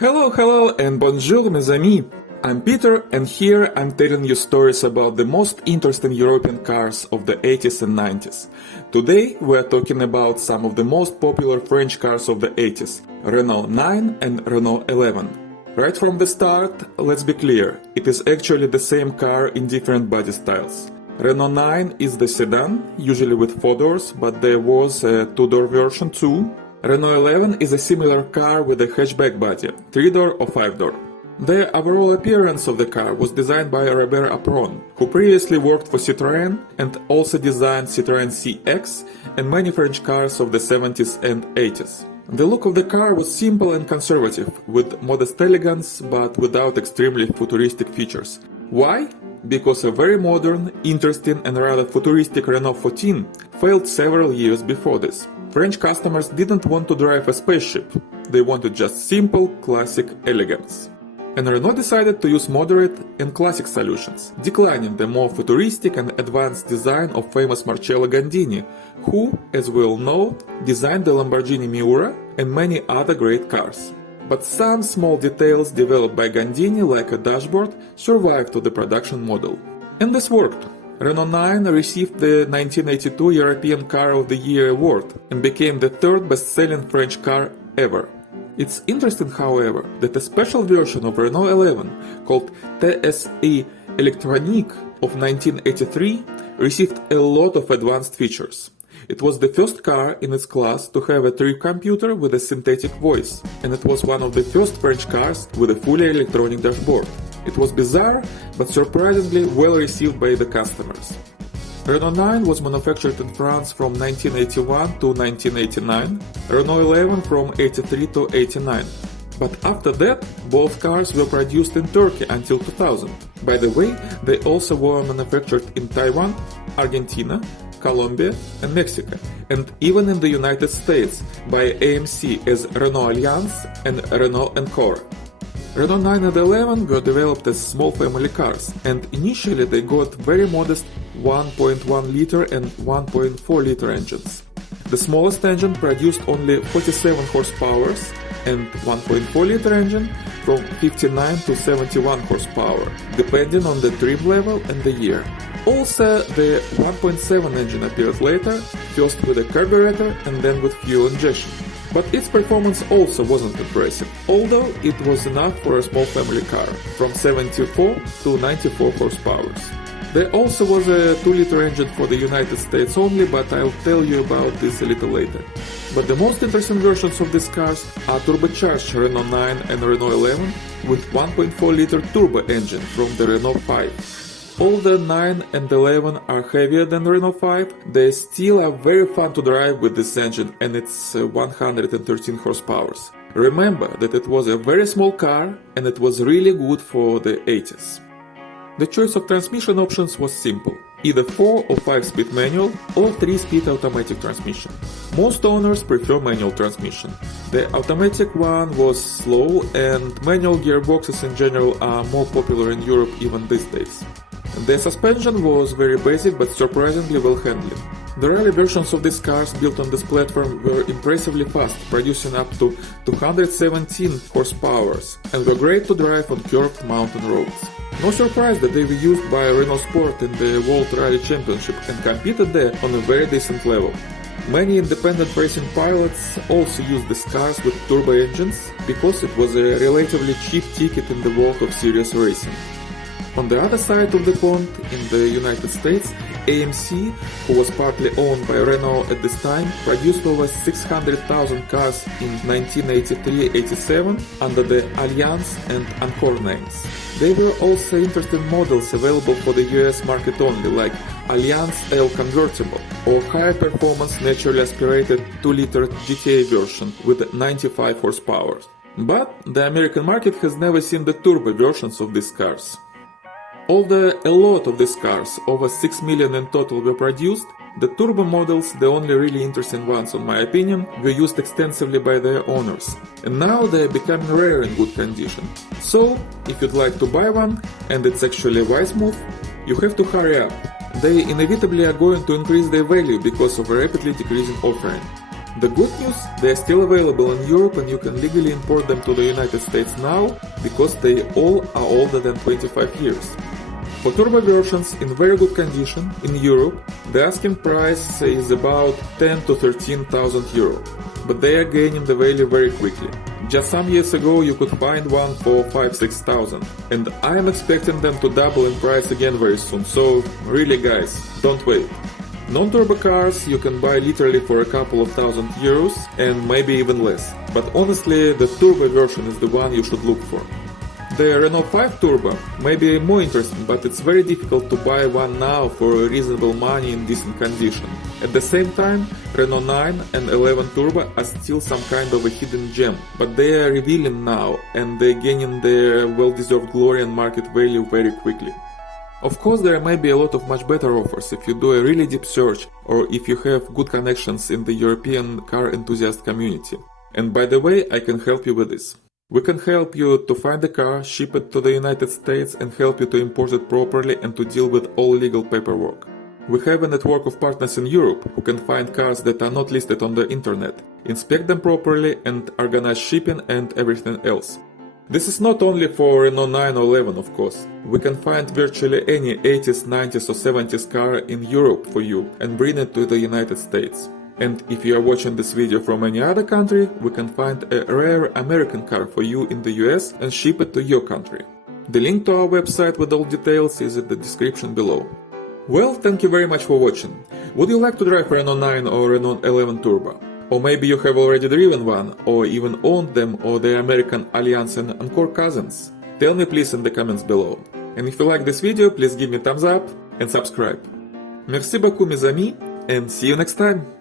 Hello and bonjour mes amis! I'm Peter and here I'm telling you stories about the most interesting European cars of the 80s and 90s. Today we're talking about some of the most popular French cars of the 80s, Renault 9 and Renault 11. Right from the start, let's be clear, it is actually the same car in different body styles. Renault 9 is the sedan, usually with 4 doors, but there was a 2-door version too. Renault 11 is a similar car with a hatchback body, 3-door or 5-door. The overall appearance of the car was designed by Robert Apron, who previously worked for Citroën and also designed Citroën CX and many French cars of the 70s and 80s. The look of the car was simple and conservative, with modest elegance but without extremely futuristic features. Why? Because a very modern, interesting and rather futuristic Renault 14 failed several years before this. French customers didn't want to drive a spaceship, they wanted just simple, classic elegance. And Renault decided to use moderate and classic solutions, declining the more futuristic and advanced design of famous Marcello Gandini, who, as we all know, designed the Lamborghini Miura and many other great cars. But some small details developed by Gandini, like a dashboard, survived to the production model. And this worked. Renault 9 received the 1982 European Car of the Year award and became the third best-selling French car ever. It's interesting, however, that a special version of Renault 11, called TSI Electronique of 1983, received a lot of advanced features. It was the first car in its class to have a trip computer with a synthetic voice, and it was one of the first French cars with a fully electronic dashboard. It was bizarre, but surprisingly well received by the customers. Renault 9 was manufactured in France from 1981 to 1989, Renault 11 from 83 to 89. But after that, both cars were produced in Turkey until 2000. By the way, they also were manufactured in Taiwan, Argentina, Colombia and Mexico, and even in the United States by AMC as Renault Alliance and Renault Encore. Renault 9 and 11 were developed as small family cars, and initially they got very modest 1.1 liter and 1.4 liter engines. The smallest engine produced only 47 horsepower and 1.4 liter engine from 59 to 71 horsepower, depending on the trim level and the year. Also, the 1.7 engine appeared later, first with a carburetor and then with fuel injection. But its performance also wasn't impressive, although it was enough for a small family car, from 74 to 94 horsepower. There also was a 2-liter engine for the United States only, but I'll tell you about this a little later. But the most interesting versions of these cars are turbocharged Renault 9 and Renault 11 with 1.4-liter turbo engine from the Renault 5. Although 9 and 11 are heavier than Renault 5, they still are very fun to drive with this engine and its 113 horsepower. Remember that it was a very small car and it was really good for the 80s. The choice of transmission options was simple, either 4 or 5-speed manual or 3-speed automatic transmission. Most owners prefer manual transmission. The automatic one was slow and manual gearboxes in general are more popular in Europe even these days. The suspension was very basic but surprisingly well handled. The rally versions of these cars built on this platform were impressively fast, producing up to 217 horsepower, and were great to drive on curved mountain roads. No surprise that they were used by Renault Sport in the World Rally Championship and competed there on a very decent level. Many independent racing pilots also used these cars with turbo engines because it was a relatively cheap ticket in the world of serious racing. On the other side of the pond, in the United States, AMC, who was partly owned by Renault at this time, produced over 600,000 cars in 1983-87 under the Alliance and Encore names. There were also interesting models available for the US market only, like Alliance L Convertible or high-performance naturally aspirated 2-liter GTA version with 95 horsepower. But the American market has never seen the turbo versions of these cars. Although a lot of these cars, over 6 million in total, were produced, the turbo models, the only really interesting ones in my opinion, were used extensively by their owners, and now they are becoming rare in good condition. So, if you'd like to buy one, and it's actually a wise move, you have to hurry up. They inevitably are going to increase their value because of a rapidly decreasing offering. The good news, they are still available in Europe and you can legally import them to the United States now because they all are older than 25 years. For turbo versions in very good condition in Europe, the asking price is about 10 to 13,000 euro, but they are gaining the value very quickly. Just some years ago you could find one for 5-6,000, and I am expecting them to double in price again very soon, so really guys, don't wait. Non-turbo cars you can buy literally for a couple of thousand euros and maybe even less, but honestly the turbo version is the one you should look for. The Renault 5 Turbo may be more interesting, but it's very difficult to buy one now for reasonable money in decent condition. At the same time, Renault 9 and 11 Turbo are still some kind of a hidden gem, but they are revealing now and they're gaining their well-deserved glory and market value very quickly. Of course, there may be a lot of much better offers if you do a really deep search or if you have good connections in the European car enthusiast community. And by the way, I can help you with this. We can help you to find the car, ship it to the United States and help you to import it properly and to deal with all legal paperwork. We have a network of partners in Europe who can find cars that are not listed on the internet, inspect them properly and organize shipping and everything else. This is not only for Renault 9 or 11 of course. We can find virtually any 80s, 90s or 70s car in Europe for you and bring it to the United States. And if you are watching this video from any other country, we can find a rare American car for you in the US and ship it to your country. The link to our website with all details is in the description below. Well, thank you very much for watching. Would you like to drive Renault 9 or Renault 11 Turbo? Or maybe you have already driven one, or even owned them, or their American Alliance and Encore cousins? Tell me please in the comments below. And if you like this video, please give me a thumbs up and subscribe. Merci beaucoup mes amis, and see you next time!